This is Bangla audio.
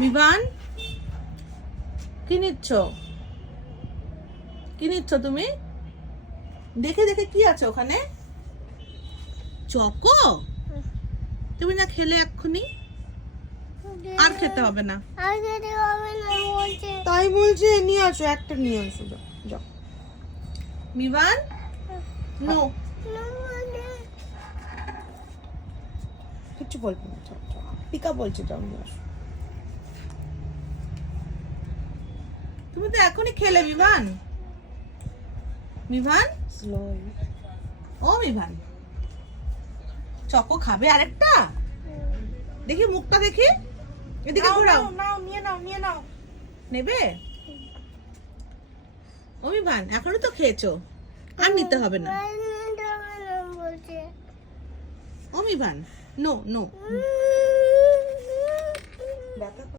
মিভান, কি নিচ্ছ? কি নিচ্ছ তুমি? দেখে দেখে কি আছে ওখানে? চকো? তুমি না খেলে এক্ষুনি? আর খেতে হবে না। তাই বলছে, নিয়ে আসো, একটা নিয়ে আসো, যাও যাও। মিভান, নো। কিচ্ছু বলবো না, যাও যাও। পিকা বলছে, যাও নিয়ে আসো। তুমি তো এখনই খেলে মিভান। মিভান, স্লো। ও মিভান, চকো খাবে আরেকটা? দেখি মুখটা দেখি, এদিকে ঘোরাও। নাও, নিয়ে নাও, নিয়ে নাও। নেবে? ও মিভান, এখনো তো খেয়েছো, আর নিতে হবে না। ও মিভান, নো নো।